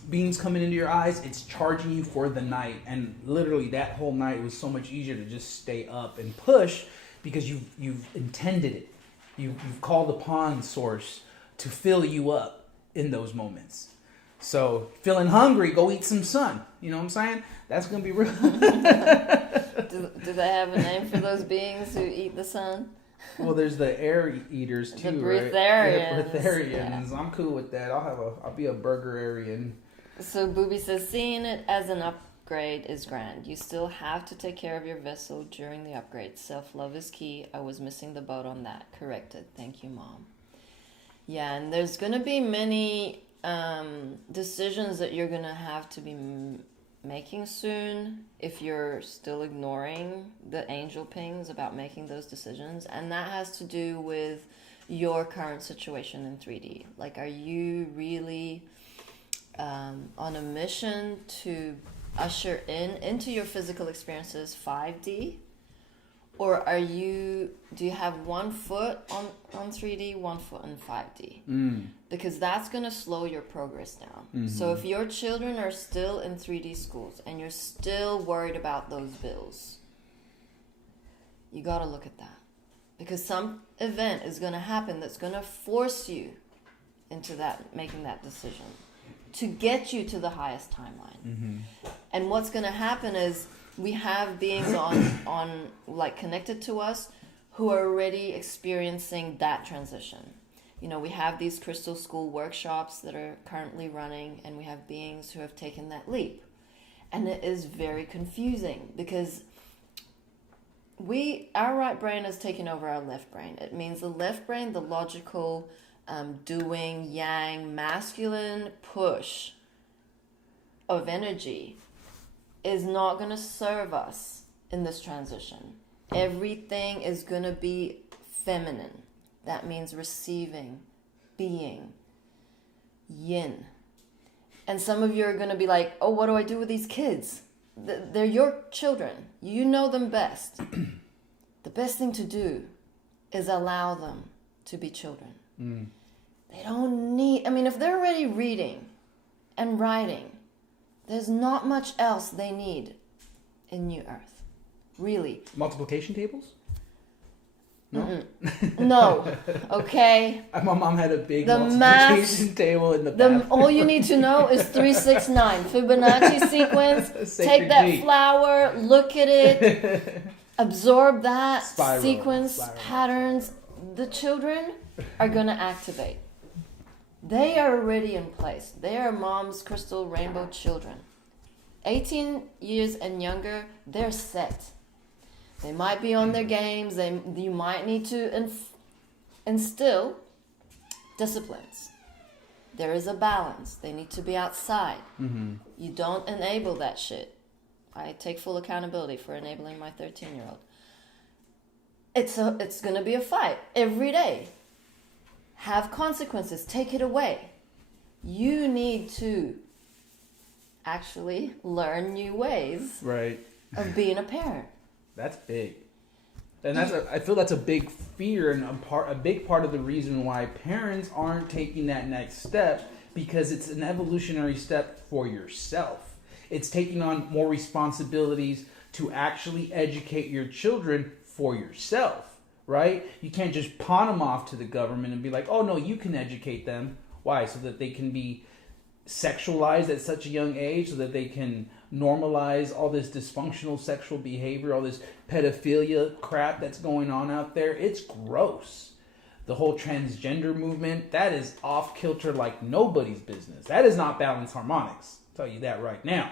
beams coming into your eyes. It's charging you for the night, and literally that whole night it was so much easier to just stay up and push because you've intended it. You've called upon Source to fill you up in those moments. So feeling hungry, go eat some sun. You know what I'm saying? That's gonna be real. Do they have a name for those beings who eat the sun? Well, there's the air eaters too, the right? breatharians. Breatharians. Yeah. I'm cool with that. I'll be a burgerarian. So Booby says, seeing it as an upgrade is grand. You still have to take care of your vessel during the upgrade. Self-love is key. I was missing the boat on that. Corrected. Thank you, Mom. Yeah, and there's going to be many decisions that you're going to have to be making soon if you're still ignoring the angel pings about making those decisions. And that has to do with your current situation in 3D. Like, are you really on a mission to usher into your physical experiences 5D? Or do you have 1 foot on 3D, 1 foot on 5D? Because that's going to slow your progress down. Mm-hmm. So if your children are still in 3D schools and you're still worried about those bills, you got to look at that. Because some event is going to happen that's going to force you into making that decision to get you to the highest timeline. Mm-hmm. And what's going to happen is we have beings on like connected to us who are already experiencing that transition. We have these crystal school workshops that are currently running, and we have beings who have taken that leap. And it is very confusing because our right brain is taking over our left brain. It means the left brain, the logical, doing, yang, masculine push of energy is not going to serve us in this transition. Everything is going to be feminine. That means receiving, being, yin. And some of you are going to be like, oh, what do I do with these kids? They're your children. You know them best. the best thing to do is allow them to be children. They don't need, if they're already reading and writing, there's not much else they need in New Earth. Really. Multiplication tables? No. No. Okay. My mom had a big The multiplication table in the bathroom. All you need to know is 369 Fibonacci sequence. Take that G. flower, look at it, absorb that Spiral. sequence, patterns. The children are going to activate. They are already in place. They are mom's crystal rainbow children. 18 years and younger, they're set. They might be on their games. You might need to instill disciplines. There is a balance. They need to be outside. You don't enable that shit. I take full accountability for enabling my 13-year-old. It's going to be a fight every day. Have consequences. Take it away. You need to actually learn new ways of being a parent. That's big. And I feel that's a big fear and a big part of the reason why parents aren't taking that next step, because it's an evolutionary step for yourself. It's taking on more responsibilities to actually educate your children for yourself, right? You can't just pawn them off to the government and be like, oh no, you can educate them. Why? So that they can be sexualized at such a young age, so that they can normalize all this dysfunctional sexual behavior, all this pedophilia crap that's going on out there. It's gross. The whole transgender movement, that is off kilter like nobody's business. That is not balanced harmonics. I'll tell you that right now.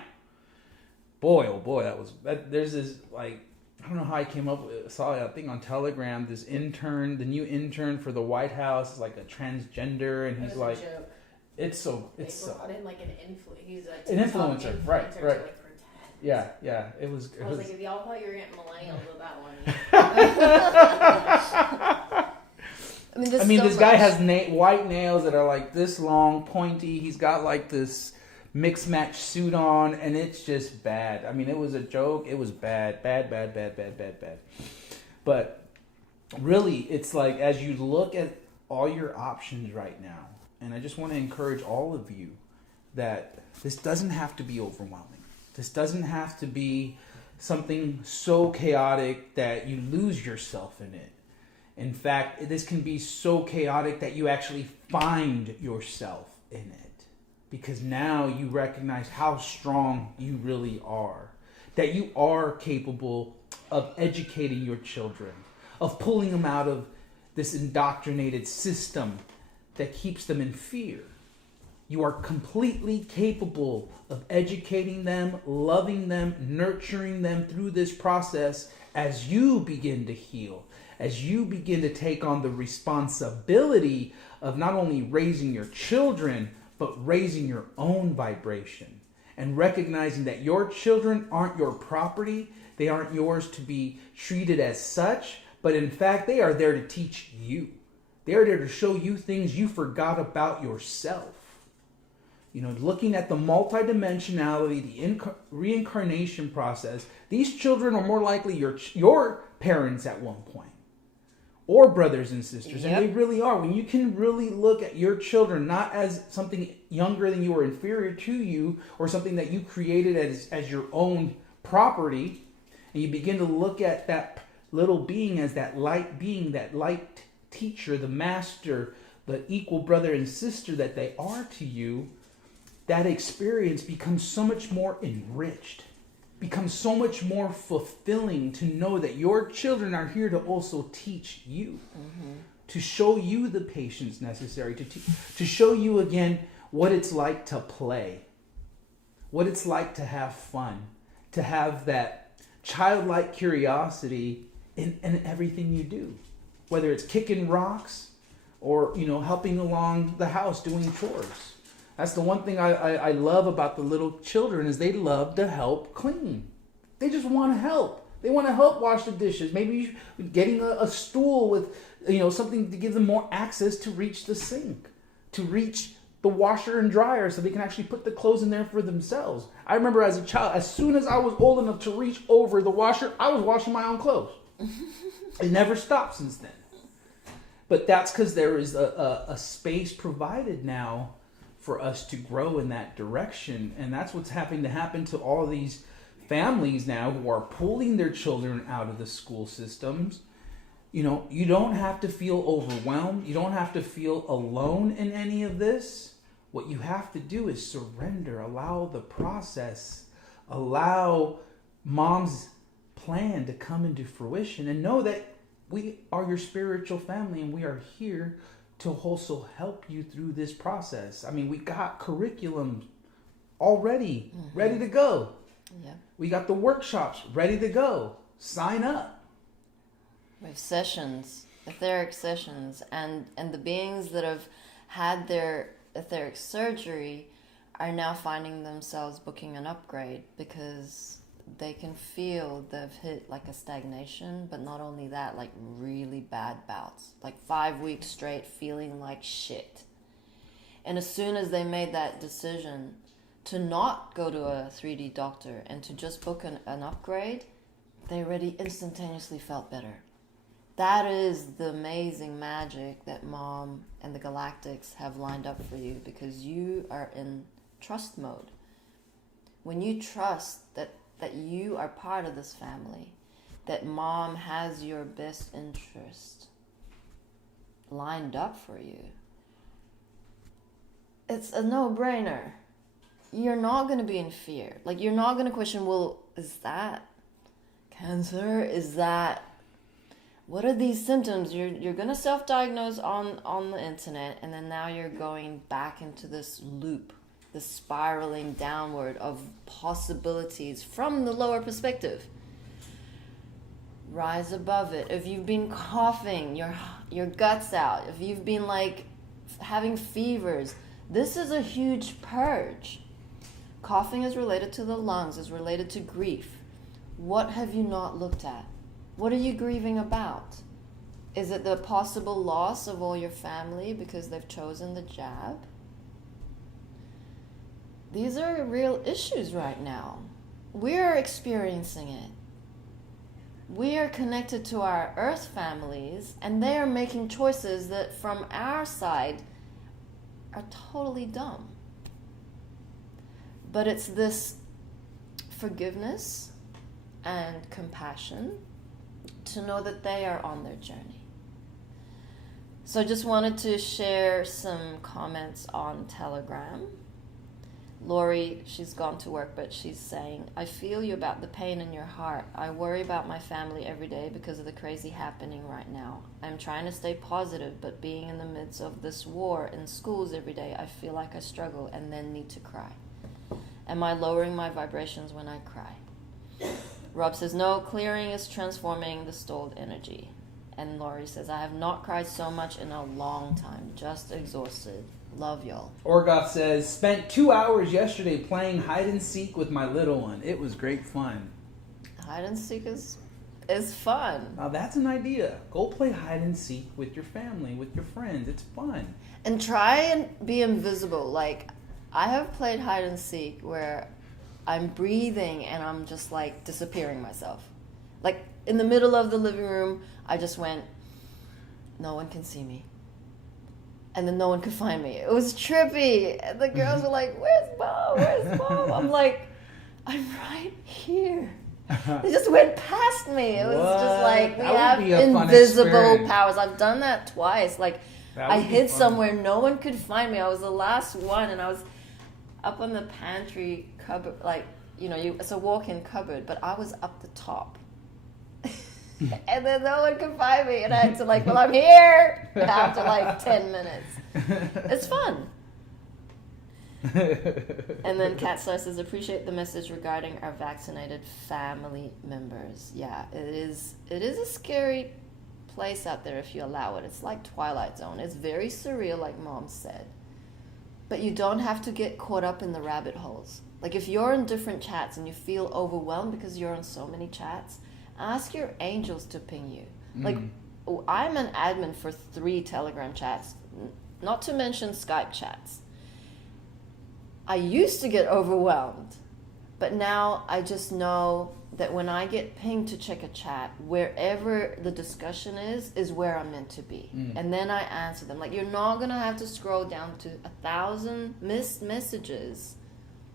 Boy, oh boy, there's this, like, I don't know how I came up with, saw a thing on Telegram, this intern, the new intern for the White House is like a transgender, and he's like, joke. It's so. Brought in like he's like an influencer, right? To like pretend. Yeah. It was. I was like, if y'all thought you were getting millennials with that one. This guy has white nails that are like this long, pointy. He's got like this mixed match suit on, and it's just bad. It was a joke. It was bad. But really, it's like, as you look at all your options right now, and I just want to encourage all of you that this doesn't have to be overwhelming. This doesn't have to be something so chaotic that you lose yourself in it. In fact, this can be so chaotic that you actually find yourself in it. Because now you recognize how strong you really are. That you are capable of educating your children, of pulling them out of this indoctrinated system that keeps them in fear. You are completely capable of educating them, loving them, nurturing them through this process as you begin to heal, as you begin to take on the responsibility of not only raising your children, but raising your own vibration, and recognizing that your children aren't your property. They aren't yours to be treated as such, but in fact, they are there to teach you. They're there to show you things you forgot about yourself. Looking at the multidimensionality, the reincarnation process, these children are more likely your parents at one point, or brothers and sisters. Yep. And they really are. When you can really look at your children not as something younger than you or inferior to you, or something that you created as your own property, and you begin to look at that little being as that light being, that light teacher, the master, the equal brother and sister that they are to you, that experience becomes so much more enriched, becomes so much more fulfilling to know that your children are here to also teach you, to show you the patience necessary, to show you again what it's like to play, what it's like to have fun, to have that childlike curiosity in everything you do. Whether it's kicking rocks or, helping along the house doing chores. That's the one thing I love about the little children, is they love to help clean. They just want to help. They want to help wash the dishes. Maybe getting a stool with, something to give them more access to reach the sink, to reach the washer and dryer so they can actually put the clothes in there for themselves. I remember as a child, as soon as I was old enough to reach over the washer, I was washing my own clothes. It never stopped since then. But that's because there is a space provided now for us to grow in that direction. And that's what's having to happen to all of these families now who are pulling their children out of the school systems. You know, you don't have to feel overwhelmed. You don't have to feel alone in any of this. What you have to do is surrender, allow the process, allow mom's plan to come into fruition, and know that we are your spiritual family and we are here to also help you through this process. I mean, we got curriculum already ready to go. Yeah. We got the workshops ready to go. Sign up. We have sessions, etheric sessions, and the beings that have had their etheric surgery are now finding themselves booking an upgrade because they can feel they've hit like a stagnation, but not only that, like really bad bouts, like 5 weeks straight feeling like shit. And as soon as they made that decision to not go to a 3D doctor and to just book an upgrade, they already instantaneously felt better. That is the amazing magic that Mom and the Galactics have lined up for you, because you are in trust mode. When you trust that you are part of this family, that Mom has your best interest lined up for you, it's a no-brainer. You're not going to be in fear. Like, you're not going to question, well, is that cancer? Is that... What are these symptoms? You're going to self-diagnose on the internet, and then now you're going back into this loop, this spiraling downward of possibilities from the lower perspective. Rise above it. If you've been coughing your guts out, if you've been like having fevers, this is a huge purge. Coughing is related to the lungs, is related to grief. What have you not looked at? What are you grieving about? Is it the possible loss of all your family because they've chosen the jab? These are real issues right now. We're experiencing it. We are connected to our Earth families, and they are making choices that from our side are totally dumb. But it's this forgiveness and compassion to know that they are on their journey. So I just wanted to share some comments on Telegram. Lori, she's gone to work, but she's saying, I feel you about the pain in your heart. I worry about my family every day because of the crazy happening right now. I'm trying to stay positive, but being in the midst of this war in schools every day, I feel like I struggle and then need to cry. Am I lowering my vibrations when I cry? Rob says, no, clearing is transforming the stalled energy. And Laurie says, I have not cried so much in a long time, just exhausted. Love y'all. Orgoth says, spent 2 hours yesterday playing hide and seek with my little one. It was great fun. Hide and seek is fun. Now that's an idea. Go play hide and seek with your family, with your friends. It's fun. And try and be invisible. Like, I have played hide and seek where I'm breathing and I'm just like disappearing myself. Like in the middle of the living room, I just went, no one can see me. And then no one could find me. It was trippy. And the girls were like, where's Mom? Where's Mom? I'm like, I'm right here. They just went past me. It was just like, we have invisible powers. I've done that twice. Like, I hid somewhere, no one could find me. I was the last one, and I was up on the pantry cupboard, like, you know, it's a walk-in cupboard, but I was up the top. And then no one could find me, and I had to like, well, I'm here after like 10 minutes. It's fun. And then Kat Star says, appreciate the message regarding our vaccinated family members. Yeah, it is a scary place out there if you allow it. It's like Twilight Zone. It's very surreal, like Mom said. But you don't have to get caught up in the rabbit holes. Like if you're in different chats and you feel overwhelmed because you're in so many chats, ask your angels to ping you. Like, I'm an admin for 3 Telegram chats, not to mention Skype chats. I used to get overwhelmed, But now I just know that when I get pinged to check a chat, wherever the discussion is where I'm meant to be. And then I answer them. Like, you're not going to have to scroll down to 1,000 missed messages,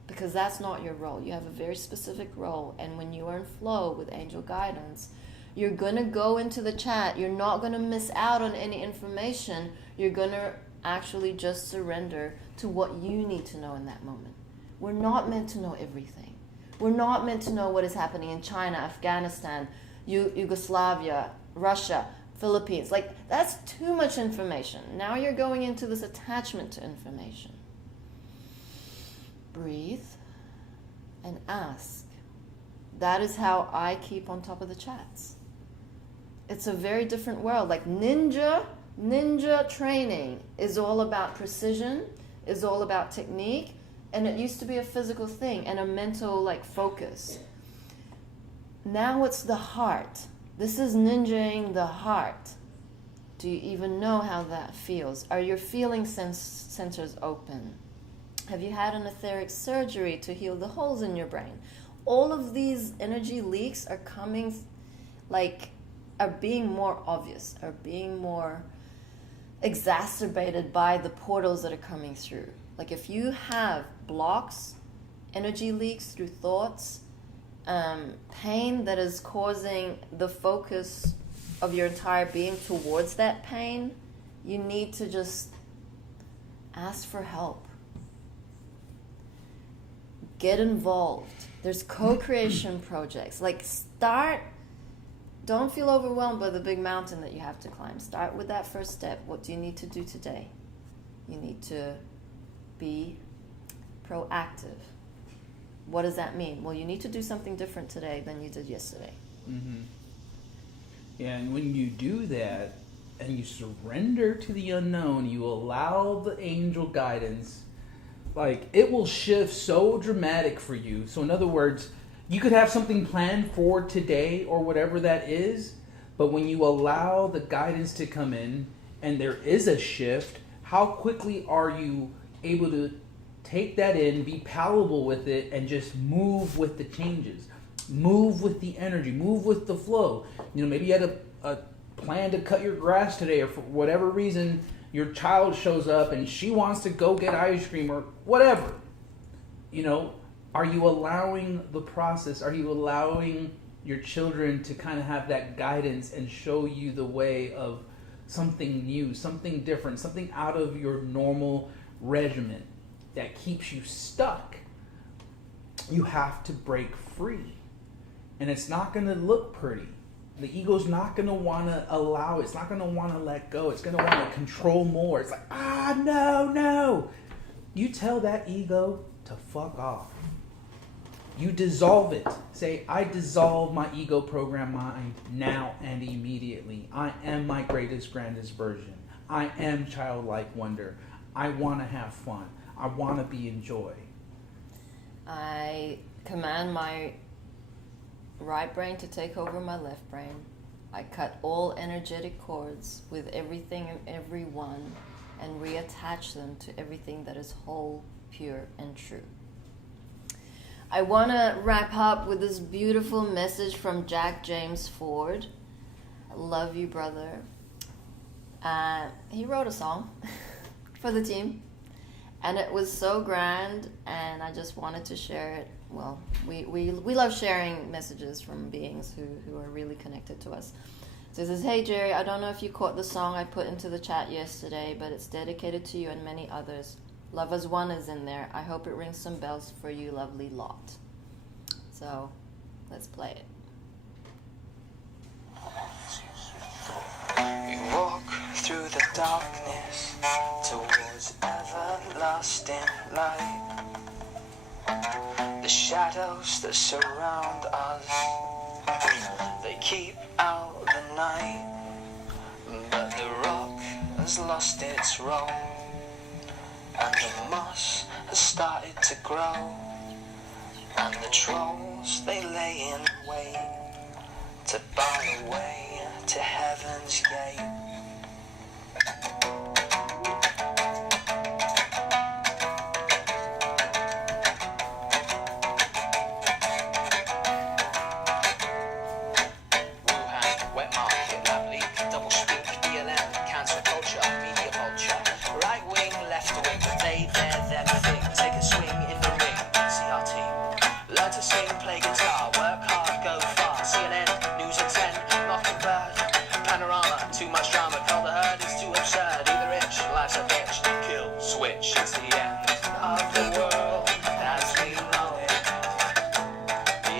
because that's not your role. You have a very specific role. And when you are in flow with angel guidance, you're going to go into the chat. You're not going to miss out on any information. You're going to actually just surrender to what you need to know in that moment. We're not meant to know everything. We're not meant to know what is happening in China, Afghanistan, Yugoslavia, Russia, Philippines. Like, that's too much information. Now you're going into this attachment to information. Breathe and ask. That is how I keep on top of the chats. It's a very different world. Like, ninja training is all about precision, is all about technique. And it used to be a physical thing and a mental, like, focus. Now it's the heart. This is ninjaing the heart. Do you even know how that feels? Are your feeling centers open? Have you had an etheric surgery to heal the holes in your brain? All of these energy leaks are coming, like, are being more obvious, are being more exacerbated by the portals that are coming through. Like, if you have blocks, energy leaks through thoughts, pain that is causing the focus of your entire being towards that pain, you need to just ask for help. Get involved. There's co-creation projects. Like, don't feel overwhelmed by the big mountain that you have to climb. Start with that first step. What do you need to do today? You need to be proactive. What does that mean? Well, you need to do something different today than you did yesterday. Mm-hmm. Yeah, and when you do that and you surrender to the unknown, you allow the angel guidance, like, it will shift so dramatic for you. So in other words, you could have something planned for today or whatever that is, but when you allow the guidance to come in and there is a shift, how quickly are you able to take that in, be palatable with it, and just move with the changes, move with the energy, move with the flow. You know, maybe you had a plan to cut your grass today, or for whatever reason your child shows up and she wants to go get ice cream or whatever. You know, are you allowing the process? Are you allowing your children to kind of have that guidance and show you the way of something new, something different, something out of your normal regimen that keeps you stuck? You have to break free. And it's not going to look pretty. The ego's not going to want to allow it. It's not going to want to let go. It's going to want to control more. It's like, no. You tell that ego to fuck off. You dissolve it. Say, I dissolve my ego program mind now and immediately. I am my greatest, grandest version. I am childlike wonder. I want to have fun. I want to be in joy. I command my right brain to take over my left brain. I cut all energetic cords with everything and everyone and reattach them to everything that is whole, pure, and true. I want to wrap up with this beautiful message from Jack James Ford. I love you, brother. He wrote a song for the team, and it was so grand, and I just wanted to share it. Well, we love sharing messages from beings who are really connected to us. So it says, hey Jerry, I don't know if you caught the song I put into the chat yesterday, but it's dedicated to you and many others. Love as One is in there. I hope it rings some bells for you, lovely lot. So let's play it. We walk through the darkness towards everlasting light. The shadows that surround us, they keep out the night. But the rock has lost its role, and the moss has started to grow, and the trolls, they lay in wait to bar the way to heaven's gate. can play guitar, work hard, go far. CNN, News at 10, Mockingbird, Panorama, too much drama, call the herd is too absurd. Either rich, life's a bitch, kill, switch, it's the end of the world as we know it.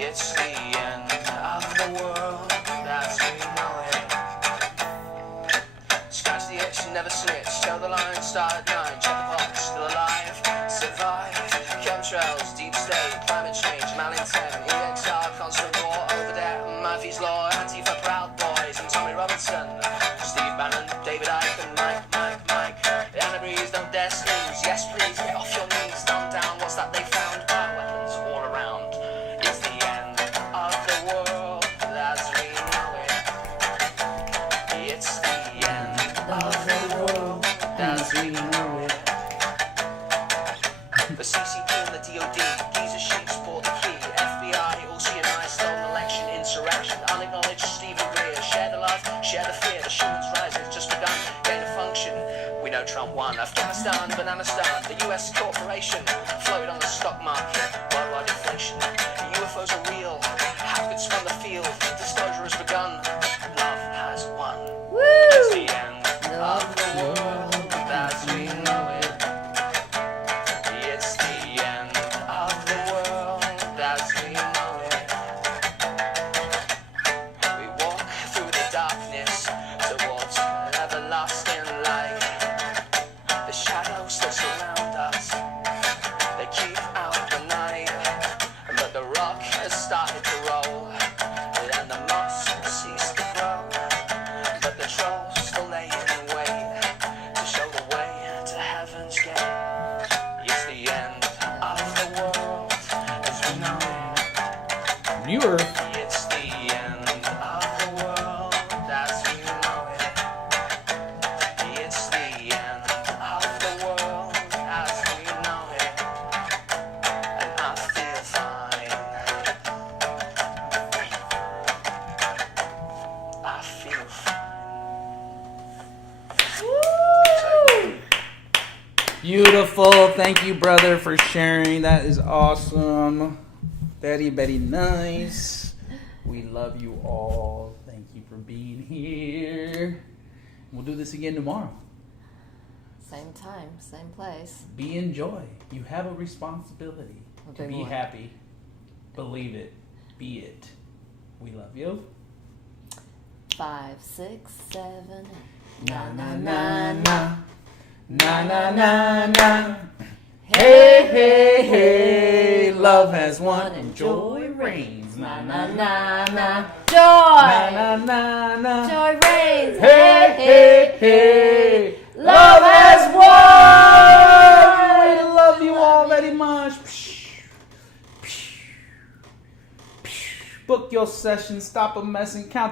It's the end of the world as we know it. Scratch the itch, never snitch, show the line, start at 9, check the box, still alive, survive. Chemtrails, deep state, climate change, malintent, EXR, constant war over debt, Murphy's Law, Antifa Proud Boys, and Tommy Robinson, Steve Bannon, David Icke, and Mike. Anna Breeze, don't dare snooze, yes please, get off your knees, thumb down, what's that they found? Bioweapons all around. It's the end of the world as we know it. It's the end of the world as we know it. The CCP and the DOD, Giza Sheiks bought the key. FBI, all CNI, stolen election, insurrection, unacknowledged Stephen Greer. Share the love, share the fear, the Schuman's rise has just begun. Gain a function, we know Trump won. Afghanistan, Bananistan, the US corporation, float on the stock market, worldwide inflation. UFOs are real, habits from the field, disclosure has begun. Love has won. It's the end of the world as we know it. It's the end of the world as we know it. We walk through the darkness towards everlasting light. The shadows that surround us, they keep out the night. But the rock has started to roll, and the moss has ceased to grow. But the trolls still lay in wait to show the way to heaven's gate. It's the end of the world as we know it. New Earth. It's the end of the world as we know it. It's the end of the world as we know it. And I feel fine. I feel fine. Beautiful. Thank you, brother, for sharing. That is awesome. Very, very nice. We love you all. Thank you for being here. We'll do this again tomorrow. Same time, same place. Be in joy. You have a responsibility A to big be one. happy. Believe it. Be it. We love you. 5, 6, 7. Na na na na. Na na na na. Hey, hey, hey. Love has won and joy reigns. Na na na na. Joy! Na na na. Joy reigns! Hey, hey, hey. Love has won. We love you all very much. Book your session. Stop a mess and count the